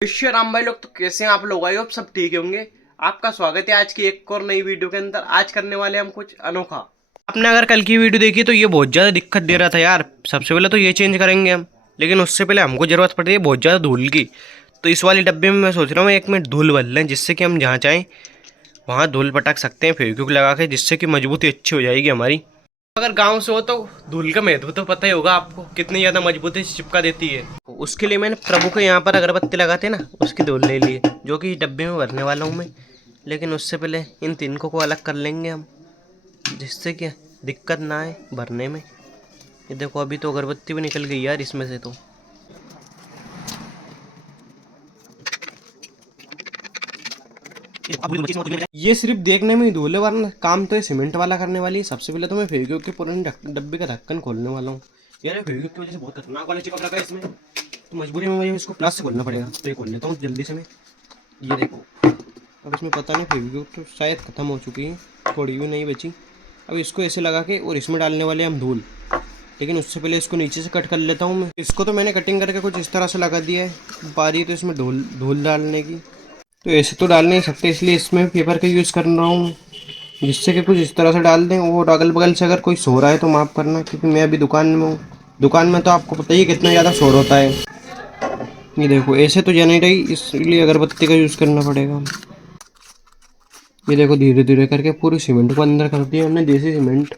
विश्व राम भाई लोग, तो कैसे हैं आप लोग? आई होप सब ठीक होंगे। आपका स्वागत है आज की एक और नई वीडियो के अंदर। आज करने वाले हम कुछ अनोखा। आपने अगर कल की वीडियो देखी तो ये बहुत ज़्यादा दिक्कत दे रहा था यार। सबसे पहले तो ये चेंज करेंगे हम, लेकिन उससे पहले हमको ज़रूरत पड़ रही है बहुत ज़्यादा धूल की। तो इस वाली डब्बे में मैं सोच रहा हूँ 1 मिनट धूल भर लें, जिससे कि हम जहाँ चाहें वहाँ धूल पटक सकते हैं फेविक्विक लगा के, जिससे कि मजबूती अच्छी हो जाएगी हमारी। अगर गांव से हो तो धूल का महत्व तो पता ही होगा आपको, कितनी ज़्यादा मजबूती से चिपका देती है। उसके लिए मैंने प्रभु के यहाँ पर अगरबत्ती लगाते ना, उसकी धूल ले ली है, जो कि डब्बे में भरने वाला हूँ मैं। लेकिन उससे पहले इन तिनकों को अलग कर लेंगे हम, जिससे कि दिक्कत ना आए भरने में। ये देखो अभी तो अगरबत्ती भी निकल गई यार इसमें से। तो ये सिर्फ देखने में ही धूल है, वरना काम तो ये सीमेंट वाला करने वाली है। सबसे पहले तो मैं फेविक्विक के पुराने डब्बे का ढक्कन खोलने वाला हूँ। यार फेविक्विक की वजह से बहुत खतरनाक वाला चिपक रखा है इसमें, तो मजबूरी में मुझे इसको प्लास से खोलना पड़ेगा। तो ये खोल लेता हूँ जल्दी से मैं। ये देखो अब इसमें पता नहीं, फेविक्विक तो शायद ख़त्म हो चुकी है, थोड़ी भी नहीं बची। अब इसको ऐसे लगा के और इसमें डालने वाले हम धूल। लेकिन उससे पहले इसको नीचे से कट कर लेता हूँ मैं। इसको तो मैंने कटिंग करके कुछ इस तरह से लगा दिया है। बारी तो इसमें धूल डालने की, तो ऐसे तो डाल नहीं सकते, इसलिए इसमें पेपर का यूज़ कर रहा हूँ, जिससे कि कुछ इस तरह से डाल दें। और अगल बगल से अगर कोई सो रहा है तो माफ़ करना, क्योंकि मैं अभी दुकान में हूँ। दुकान में तो आपको पता ही है कितना ज़्यादा शोर होता है। ये देखो ऐसे तो जल नहीं रही, इसलिए अगरबत्ती का यूज़ करना पड़ेगा। ये देखो धीरे धीरे करके पूरी सीमेंट को अंदर कर दिया हमने, देसी सीमेंट।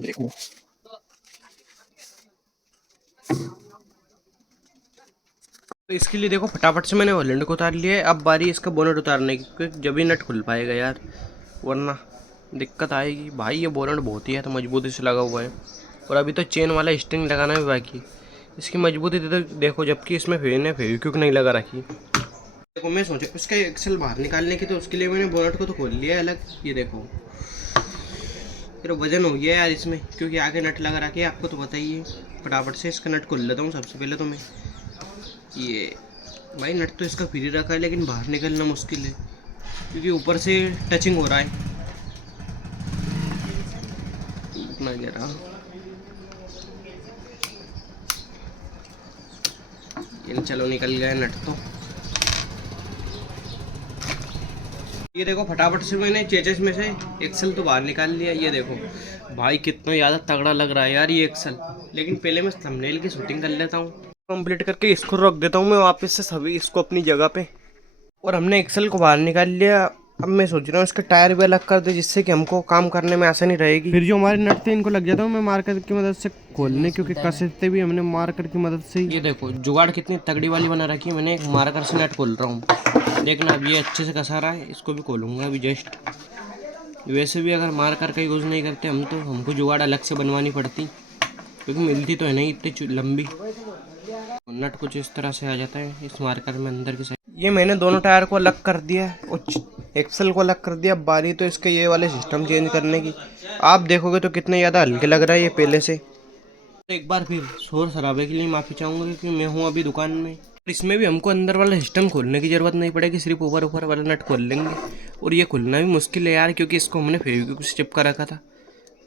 देखो तो इसके लिए देखो फटाफट से मैंने हॉलैंड को उतार लिया है। अब बारी इसका बोनट उतारने की, क्योंकि जब ही नट खुल पाएगा यार, वरना दिक्कत आएगी भाई। ये बोनट बहुत ही है तो मजबूती से लगा हुआ है, और अभी तो चेन वाला स्ट्रिंग लगाना भी बाकी। इसकी मजबूती देखो, जबकि इसमें फेविक्विक नहीं लगा रखी। देखो मैं सोचा इसका एक्सेल बाहर निकालने की, तो उसके लिए मैंने बोनट को तो खोल लिया है अलग। ये देखो फिर वजन हो गया यार इसमें, क्योंकि आगे नट लगा रखी है, आपको तो पता ही है। फटाफट से इसका नट खोल लेता हूँ सबसे पहले तो मैं। ये भाई नट तो इसका फ्री रखा है, लेकिन बाहर निकलना मुश्किल है, क्योंकि ऊपर से टचिंग हो रहा है। इतना जरा ये चलो निकल गया नट तो। ये देखो फटाफट से मैंने चेचेस में से एक्सेल तो बाहर निकाल लिया। ये देखो भाई कितना ज़्यादा तगड़ा लग रहा है यार ये एक्सेल। लेकिन पहले मैं थंबनेल की शूटिंग कर लेता हूँ, कंप्लीट करके इसको रख देता हूँ मैं वापस से सभी इसको अपनी जगह पे। और हमने एक्सेल को बाहर निकाल लिया। अब मैं सोच रहा हूँ इसके टायर भी अलग कर दे, जिससे कि हमको काम करने में आसानी रहेगी। फिर जो हमारे नट थे इनको लग जाता हूँ मैं मार्कर की मदद से खोलने, क्योंकि कसते भी हमने मार्कर की मदद से। ये देखो जुगाड़ कितनी तगड़ी वाली बना रखी है मैंने, एक मार्कर से नट खोल रहा हूँ। देखना अब ये अच्छे से कसा रहा है, इसको भी खोलूँगा अभी जस्ट। वैसे भी अगर मार्कर का यूज़ नहीं करते हम, तो हमको जुगाड़ अलग से बनवानी पड़ती, क्योंकि मिलती तो है नहीं इतनी लंबी। नट कुछ इस तरह से आ जाता है इस मार्कर में अंदर की साइड। ये मैंने दोनों टायर को अलग कर दिया और एक्सेल को अलग कर दिया। बारी तो इसके ये वाले सिस्टम चेंज करने की। आप देखोगे तो कितने ज़्यादा हल्के लग रहा है ये पहले से। एक बार फिर शोर शराबे के लिए माफ़ी चाहूँगा, क्योंकि मैं हूँ अभी दुकान में। इसमें भी हमको अंदर वाला सिस्टम खोलने की ज़रूरत नहीं पड़ेगी, सिर्फ ऊपर ऊपर वाला नट खोल लेंगे। और ये खुलना भी मुश्किल है यार, क्योंकि इसको हमने फेविक्विक से चिपका रखा था,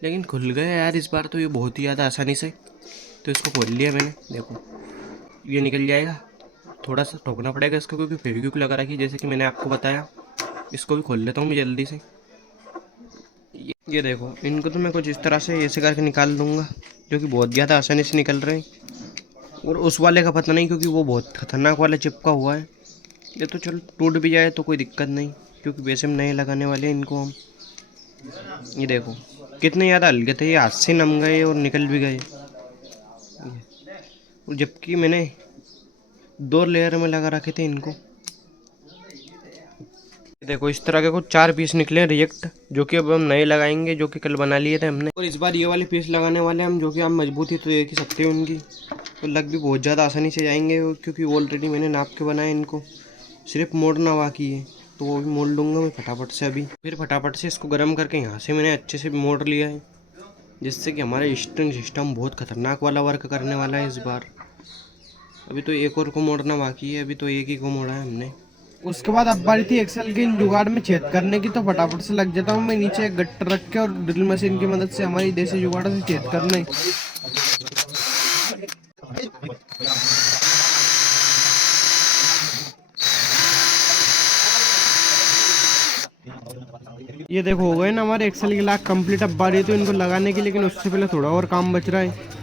लेकिन खुल गया यार इस बार तो ये बहुत ही ज़्यादा आसानी से। तो इसको खोल लिया मैंने, देखो ये निकल जाएगा। थोड़ा सा ठोकना पड़ेगा इसको, क्योंकि फेविक्विक लगा रखी है जैसे कि मैंने आपको बताया। इसको भी खोल लेता हूँ मैं जल्दी से। ये देखो इनको तो मैं कुछ इस तरह से ऐसे करके निकाल दूँगा, जो कि बहुत ज़्यादा आसानी से निकल रहे हैं। और उस वाले का पता नहीं, क्योंकि वो बहुत खतरनाक वाला चिपका हुआ है। ये तो चलो टूट भी जाए तो कोई दिक्कत नहीं, क्योंकि वैसे में नए लगाने वाले हैं इनको हम। ये देखो कितने ज़्यादा हल्के थे, ये हाथ से नम गए और निकल भी गए। और जबकि मैंने 2 लेयर में लगा रखे थे इनको। देखो इस तरह के कुछ 4 पीस निकले रिजेक्ट, जो कि अब हम नए लगाएंगे, जो कि कल बना लिए थे हमने। और इस बार ये वाले पीस लगाने वाले हम, जो कि हम मजबूती तो देख ही सकते हैं उनकी, तो लग भी बहुत ज़्यादा आसानी से जाएंगे, क्योंकि ऑलरेडी मैंने नाप के बनाए इनको। सिर्फ मोड़ना बाकी है, तो वो भी मोड़ लूँगा मैं फटाफट से अभी। फिर फटाफट से इसको गर्म करके यहाँ से मैंने अच्छे से मोड़ लिया है, जिससे कि हमारा स्ट्रिंग सिस्टम बहुत खतरनाक वाला वर्क करने वाला है इस बार। अभी तो एक और को मोड़ना बाकी है, अभी तो एक ही को मोड़ा है हमने। उसके बाद अब बारी थी एक्सेल के इन जुगाड़ में छेद करने की, तो फटाफट से लग जाता हूँ मैं नीचे एक गट्टर रख के और ड्रिल मशीन की मदद से हमारी देसी जुगाड़ से छेद करने। ये देखो हो गए ना हमारे एक्सेल की लाख कंप्लीट। अब बारी तो इनको लगाने की, लेकिन उससे पहले थोड़ा और काम बच रहा है।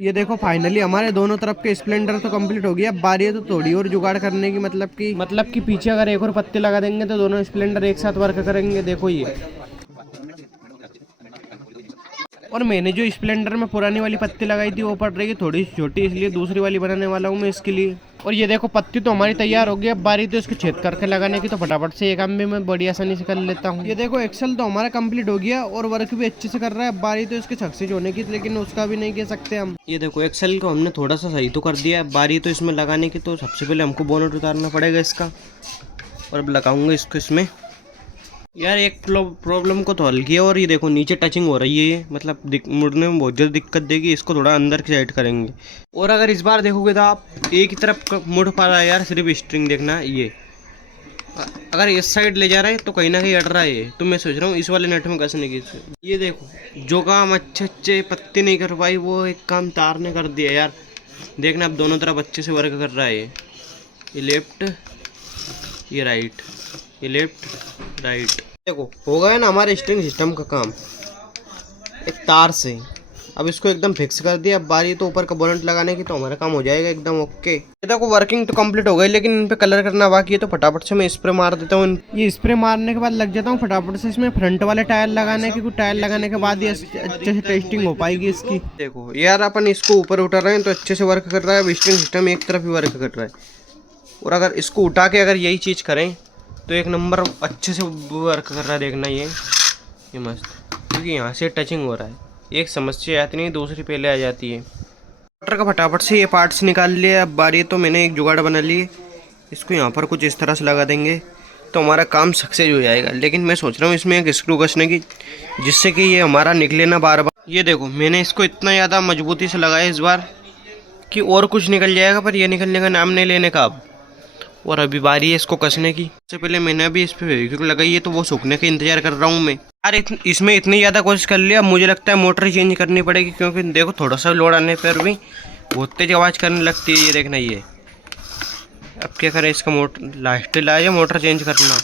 ये देखो फाइनली हमारे दोनों तरफ के स्प्लेंडर तो कंप्लीट हो गया। अब बारी है तो थोड़ी और जुगाड़ करने की, मतलब कि पीछे अगर एक और पत्ती लगा देंगे तो दोनों स्प्लेंडर एक साथ वर्क करेंगे। देखो ये, और मैंने जो स्प्लेंडर में पुरानी वाली पत्ती लगाई थी वो पड़ रही है थोड़ी छोटी, इसलिए दूसरी वाली बनाने वाला हूँ मैं इसके लिए। और ये देखो पत्ती तो हमारी तैयार हो गई। अब बारी तो इसको छेद करके लगाने की, तो फटाफट से ये काम भी मैं बड़ी आसानी से कर लेता हूँ। ये देखो एक्सेल तो हमारा कंप्लीट हो गया और वर्क भी अच्छे से कर रहा है। अब बारी तो इसके सक्सेस होने की, लेकिन उसका भी नहीं कह सकते हम। ये देखो एक्सेल को हमने थोड़ा सा सही तो कर दिया है। बारी तो इसमें लगाने की, तो सबसे पहले हमको बोनट उतारना पड़ेगा इसका, और अब लगाऊंगा इसको इसमें। यार एक प्रॉब्लम को तो हल किया, और ये देखो नीचे टचिंग हो रही है ये, मतलब मुड़ने में बहुत ज़्यादा दिक्कत देगी। इसको थोड़ा अंदर की साइड करेंगे। और अगर इस बार देखोगे तो आप एक ही तरफ मुड़ पा रहा है यार, सिर्फ स्ट्रिंग देखना। ये अगर इस साइड ले जा रहा है तो कहीं ना कहीं अड़ रहा है ये, तो मैं सोच रहा हूँ इस वाले नट में कसने की। ये देखो जो काम अच्छे पत्ती नहीं कर पाई, वो एक काम तार ने कर दिया यार। देखना अब दोनों तरफ अच्छे से वर्क कर रहा है ये लेफ्ट, ये राइट, ये लेफ्ट राइट। देखो हो गया ना हमारे स्ट्रिंग सिस्टम का काम एक तार से। अब इसको एकदम फिक्स कर दिया। अब बारी तो ऊपर का बोनट लगाने की, तो हमारा काम हो जाएगा एकदम ओके। ये देखो वर्किंग तो कंप्लीट हो गई, लेकिन इन पे कलर करना बाकी है, तो फटाफट से मैं स्प्रे मार देता हूँ। ये स्प्रे मारने के बाद लग जाता हूँ फटाफट से इसमें फ्रंट वाले टायर लगाने की। टायर लगाने के बाद ये अच्छे से टेस्टिंग हो पाएगी इसकी। देखो यार अपन इसको ऊपर उठा रहे हैं तो अच्छे से वर्क कर रहा है। स्ट्रिंग सिस्टम एक तरफ ही वर्क कर रहा है, और अगर इसको उठा के अगर यही चीज़ करें तो एक नंबर अच्छे से वर्क कर रहा है। देखना ये मस्त, क्योंकि यहाँ से टचिंग हो रहा है। एक समस्या आती नहीं, दूसरी पहले आ जाती है। मोटर का फटाफट से ये पार्ट्स निकाल लिया। अब बारी तो मैंने एक जुगाड़ बना ली, इसको यहाँ पर कुछ इस तरह से लगा देंगे तो हमारा काम सक्सेस हो जाएगा। लेकिन मैं सोच रहा हूँ इसमें एक स्क्रू कसने की, जिससे कि ये हमारा निकले ना बार बार। ये देखो मैंने इसको इतना ज़्यादा मजबूती से लगाया इस बार कि और कुछ निकल जाएगा, पर यह निकलने का नाम नहीं लेने का अब। और अभी बारी है इसको कसने की। सबसे पहले मैंने अभी इस पे फेविक्विक लगाई है, तो वो सूखने का इंतजार कर रहा हूँ मैं। यार इसमें इतनी ज़्यादा कोशिश कर लिया, मुझे लगता है मोटर चेंज करनी पड़ेगी, क्योंकि देखो थोड़ा सा लोड आने पर भी बहुत तेज आवाज़ करने लगती है। ये देखना ये, अब क्या करें इसका मोटर लास्ट लाया या मोटर चेंज करना,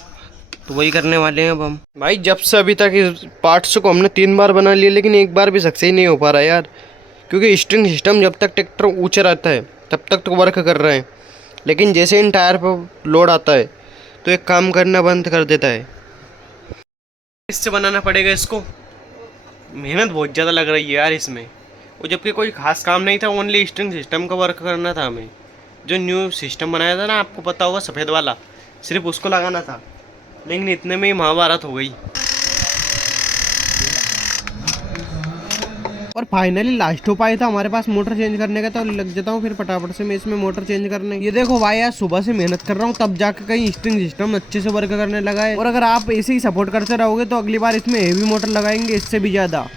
तो वही करने वाले हैं अब हम। भाई जब से अभी तक इस पार्ट्स को हमने 3 बार बना लिया, लेकिन एक बार भी सक्सेस नहीं हो पा रहा यार, क्योंकि स्ट्रिंग सिस्टम जब तक ट्रैक्टर ऊँचा रहता है तब तक तो वर्क कर रहे हैं, लेकिन जैसे इन टायर पर लोड आता है तो एक काम करना बंद कर देता है। इससे बनाना पड़ेगा इसको। मेहनत बहुत ज़्यादा लग रही है यार इसमें, और जबकि कोई खास काम नहीं था, ओनली स्ट्रिंग सिस्टम का वर्क करना था हमें। जो न्यू सिस्टम बनाया था ना, आपको पता होगा सफ़ेद वाला, सिर्फ उसको लगाना था, लेकिन इतने में ही महाभारत हो गई। और फाइनली लास्ट हो पाया था हमारे पास मोटर चेंज करने का, तो लग जाता हूँ फिर फटाफट से मैं इसमें मोटर चेंज करने। ये देखो भाई यार सुबह से मेहनत कर रहा हूँ, तब जाकर कहीं स्ट्रिंग सिस्टम अच्छे से वर्क करने लगा है। और अगर आप ऐसे ही सपोर्ट करते रहोगे तो अगली बार इसमें हेवी मोटर लगाएंगे, इससे भी ज़्यादा।